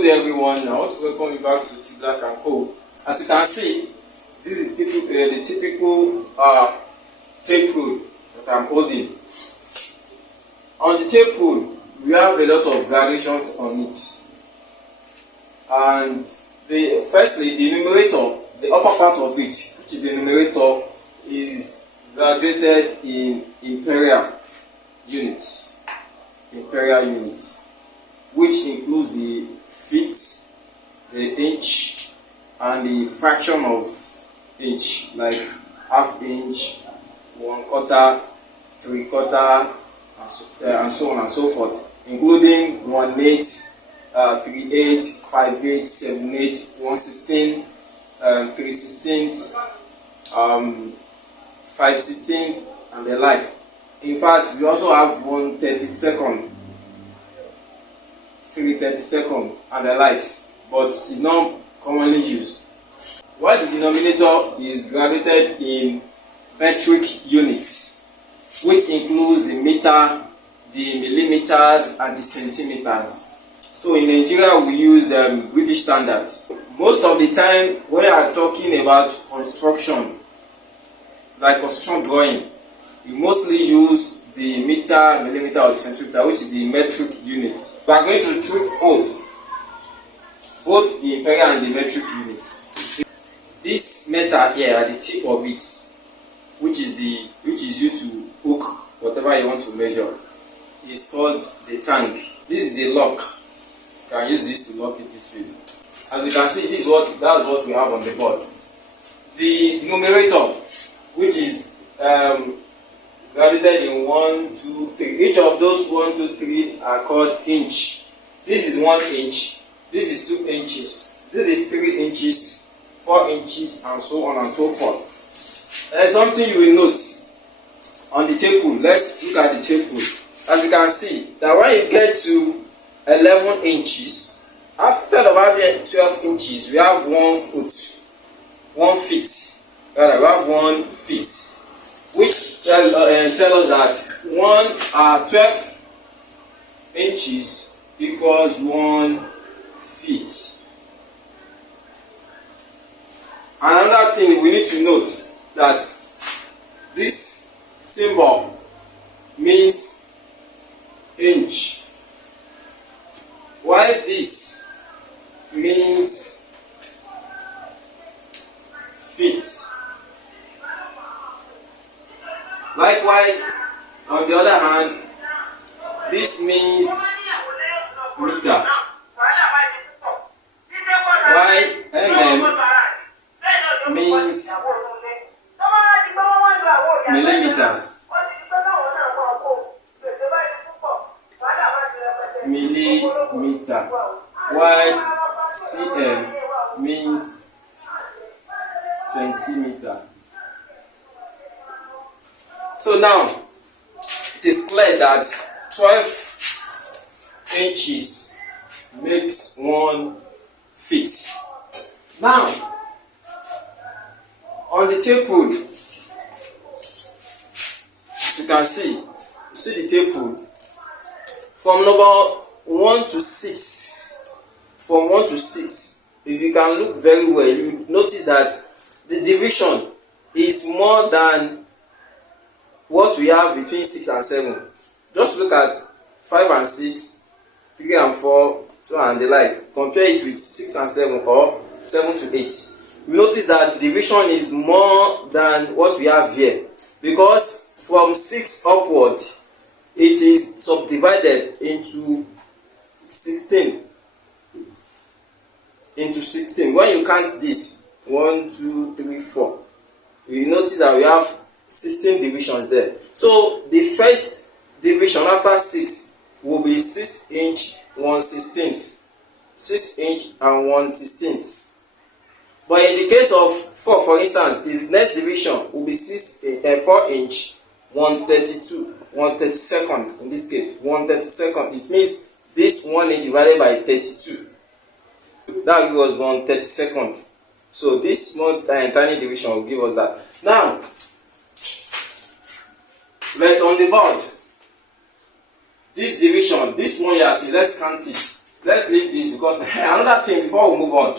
Good day everyone, I want to welcome you back to T Black and Co. As you can see, this is the typical tape rule that I'm holding. On the tape rule, we have a lot of gradations on it. And firstly, the numerator, the upper part of it, which is the numerator, is graduated in Imperial Unit. Imperial Unit, which includes the feet, the inch, and the fraction of inch, like half inch, 1/4, 3/4, and so on and so forth, including 1/8, 3/8, 5/8, 7/8, 1/16, 3/16, 5/16, and the like. In fact, we also have 1/32, 3/32, and the likes, but it is not commonly used. While the denominator is graduated in metric units, which includes the meter, the millimeters, and the centimeters. So in Nigeria, we use British standard. Most of the time, when you are talking about construction, like construction drawing, we mostly use the meter, millimeter, or centimeter, which is the metric unit. We are going to treat both the imperial and the metric units. This meter here at the tip of it, which is used to hook whatever you want to measure, is called the tank. This is the lock. You can use this to lock it this way. As you can see, that's what we have on the board. The numerator, which is graduated in 1, 2, 3. Each of those 1, 2, 3 are called inch. This is 1 inch. This is 2 inches. This is 3 inches, 4 inches, and so on and so forth. There is something you will note on the tape rule. Let's look at the tape rule. As you can see, that when you get to 11 inches, instead of having 12 inches, we have 1 foot, 1 feet. Rather, we have 1 feet, which tell us that 12 inches equals 1 feet. Another thing we need to note that this symbol means inch, while this means feet. Likewise, on the other hand, this means meter, while means millimeters. Millimeter, while cm means centimeter. So now it is clear that 12 inches makes 1 feet. Now on the tape rule, you can see the tape rule from number 1 to 6. From 1 to 6, if you can look very well, you notice that the division is more than what we have between 6 and 7. Just look at 5 and 6, 3 and 4, 2 and the like. Compare it with 6 and 7 or 7 to 8. You notice that the division is more than what we have here, because from 6 upward, it is subdivided into 16. When you count this 1, 2, 3, 4, you notice that we have 16 divisions there. So the first division after 6 will be 6 inch 1/16, 6 inch and 1/16. But in the case of 4, for instance, the next division will be 4 inch 1/32, 1/32. In this case, 1/32. It means this 1 inch divided by 32. That gives us 1/32. So this small tiny division will give us that. Now, but on the board, this division, this one here, see, let's count it. let's leave this because another thing before we move on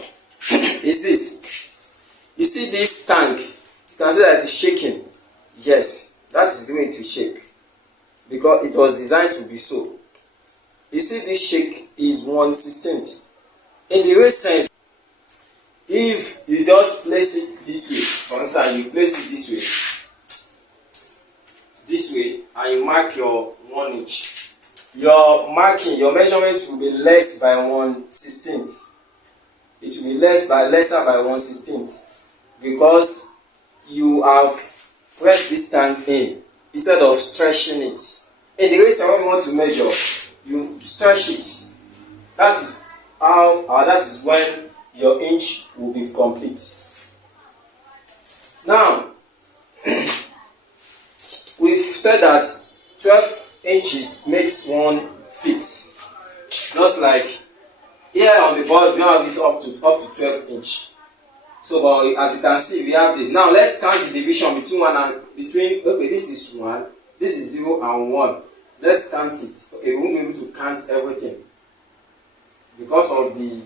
is this. You see this tank, you can see that it's shaking. Yes, that is the way to shake because it was designed to be so. You see this shake is 1/16. In the real sense, if you just place it this way, for instance, you place it this way, and you mark your 1 inch, your measurement will be less by 1/16. It will be lesser by 1/16 because you have pressed this tank in instead of stretching it. In the real sense, when you want to measure, you stretch it. That is when your inch will be complete. Now, we've said that 12 inches makes 1 feet. Just like here on the board, we have it up to 12 inch. So, but as you can see, we have this. Now, let's count the division between. Okay, this is 1, this is 0 and 1. Let's count it. Okay, we won't be able to count everything because of the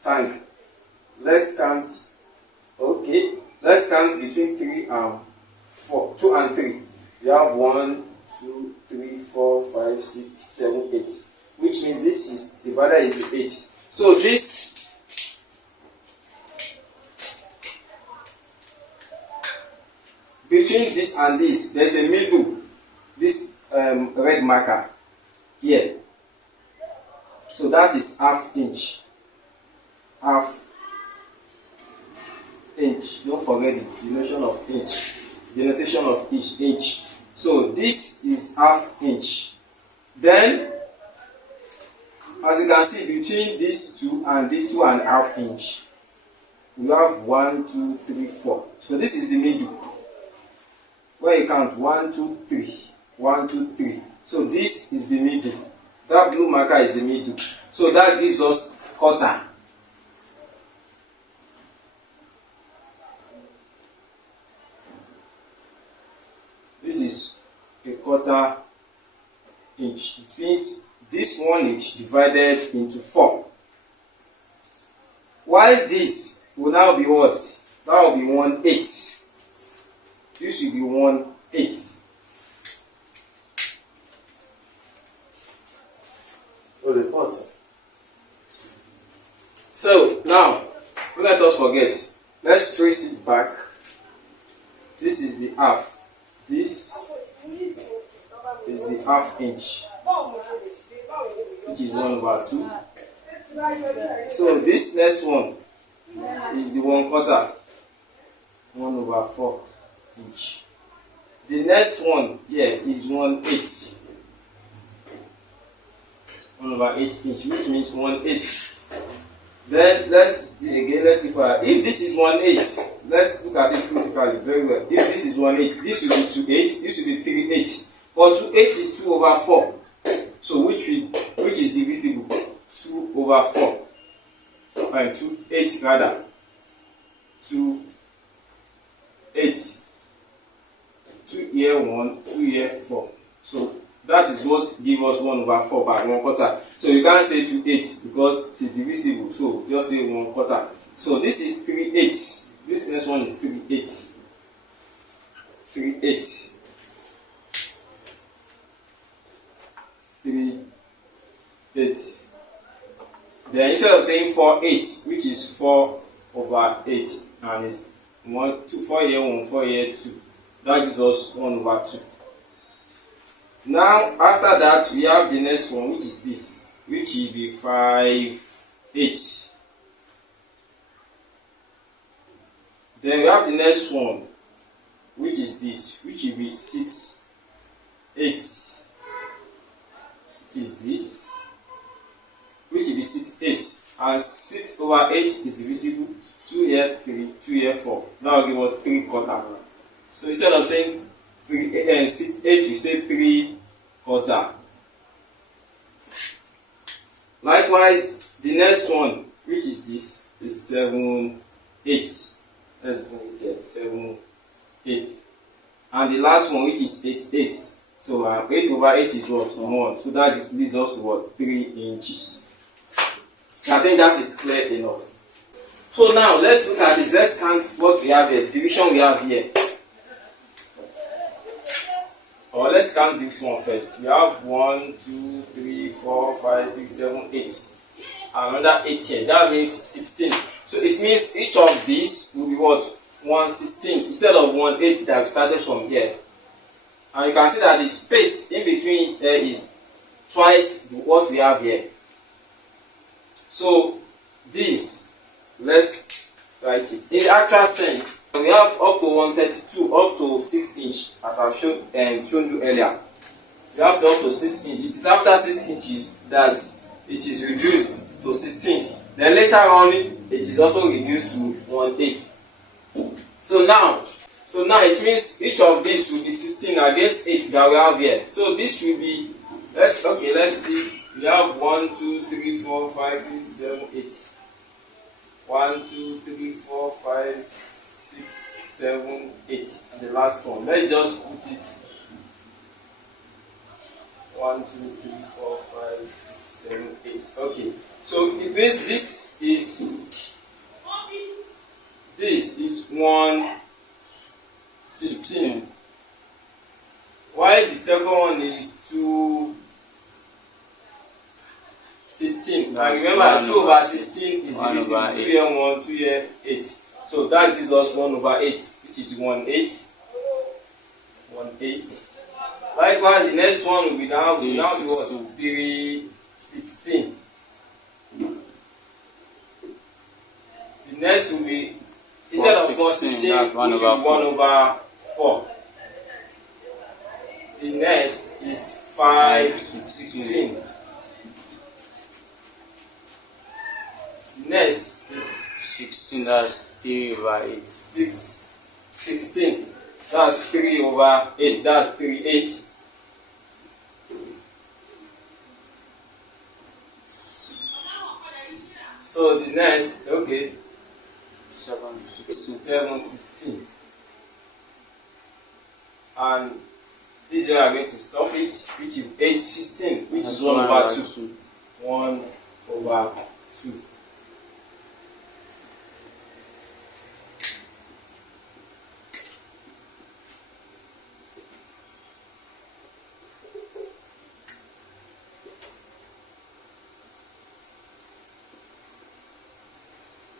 tank. Let's count. Okay, let's count between 3 and 4, 2 and 3. We have 1, 2, 3, 4, 5, 6, 7, 8, which means this is divided into 8. So this between this and this, there's a middle. This red marker here. So that is half inch. Half inch. Don't forget the denotation of inch. Denotation of inch. So this is half inch. Then, as you can see, between these two and this 2.5 inch, we have 1, 2, 3, 4. So this is the middle. Where you count 1, 2, 3. 1, 2, 3. So this is the middle. That blue marker is the middle. So that gives us quarter. This is a quarter inch. It means this 1 inch divided into 4. While this will now be what? That will be 1/8. This will be 1/8. So now, don't let us forget. Let's trace it back. This is the half. This is the half inch, which is 1/2. So this next one is the 1/4, 1/4 inch. The next one here is 1/8, 1/8 inch, which means 1/8. Then let's see again. Let's see if this is 1/8. Let's look at it critically very well. If this is 1/8, this will be 2/8. This will be 3/8. But 2/8 is 2/4. So which is divisible? 2/4. And 2/8 rather. 2/8. 2 here 1, 2 here 4. So that is what gives us 1/4 by 1/4. So you can't say 2/8 because it is divisible. So just say 1/4. So this is 3/8. This next one is 3/8. 3/8. 3/8. Then instead of saying 4/8, which is 4/8, and it's 4 here 1, 4 here 2. That gives us 1/2. Now, after that, we have the next one, which is this, which will be 5/8. Then we have the next one, which is this, which will be 6/8. Which is this, which will be 6/8. And 6/8 is divisible. 2 here 3, 2 here 4. That will give us 3/4. So instead of saying 6/8, you say 3/4. Likewise, the next one, which is this, is 7/8. Let's bring it here, 7/8. And the last one, which is 8/8. So 8 over 8 is what? 1. So that is also what? 3 inches. I think that is clear enough. So now let's look at this. Let's count what we have here, the division we have here. Or let's count this one first. We have 1, 2, 3, 4, 5, 6, 7, 8. Another 8 here. That means 16. So it means each of these will be what? 1/16 instead of 1/8 that we started from here. And you can see that the space in between it there is twice what we have here. So this, let's write it. In actual sense, we have up to 132, up to 6 inch, as I've shown you earlier. You have to up to 6 inch. It is after 6 inches that it is reduced to 16. Then later on, it is also reduced to 1/8. So now it means each of these will be 16 against 8 that we have here. So this will be, let's see. We have 1, 2, 3, 4, 5, 6, 7, 8. 1, 2, 3, 4, 5, 6, 7, 8. And the last one. Let's just put it 1, 2, 3, 4, 5, 6, 7, 8. Okay. So it means this is 1/16. While the second one is 2/16. And remember 2 over 16 is divisible. 2 here 1, 2 here 8. So that gives us 1/8, which is 1/8. 1/8. Likewise, the next one will be now be what? 3/16. The next will be, instead of 4/16, which is 1/4. The next is 5/16. Next is 16, that's 3 over 8. 16. That's 3 over 8. That's 3/8. So the next, okay, 7/16. 7/16. And this is where I'm going to stop it, which is 8/16, which is 1/2. 1/2.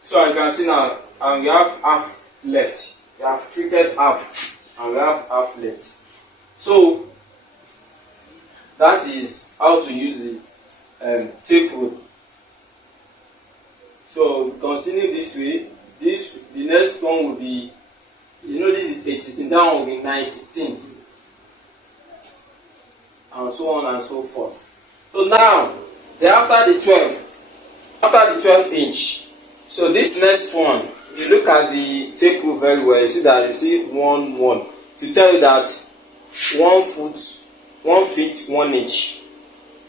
So you can see now, and we have half left. We have treated half, and we have half left. So that is how to use the tape rule. So continue this way. The next one will be, this is 8/16. That one will be 9/16, and so on and so forth. So now, after the 12 inch. So this next one, if you look at the tape rule very well, you see that you see 1, 1 to tell you that 1 feet 1 inch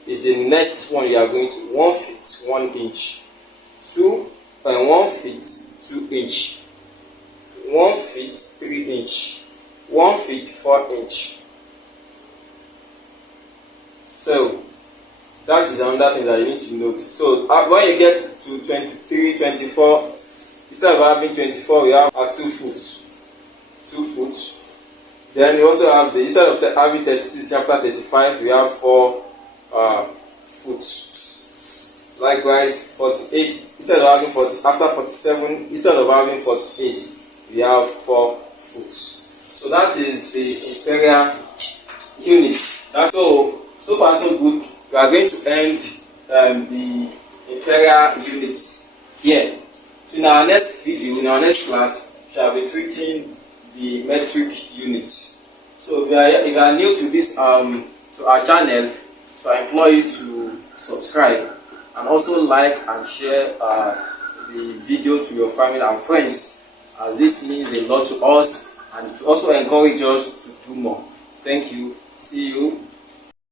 is the next one you are going to. 1 feet 1 inch, 1 feet 2 inch, 1 feet 3 inch, 1 feet 4 inch. So that is another thing that you need to note. So when you get to 23, 24, instead of having 24, we have as 2 foot. 2 foot. Then you also have instead of having 36, chapter 35, we have 4 foot. Likewise, 48, instead of having 40, after 47, instead of having 48, we have 4 foot. So that is the Imperial Unit. So far so good. We are going to end the Imperial Unit here. So in our next video, in our next class, we shall be treating the metric unit. So if you are new to this to our channel, so I implore you to subscribe and also like and share the video to your family and friends, as this means a lot to us and to also encourage us to do more. Thank you. See you.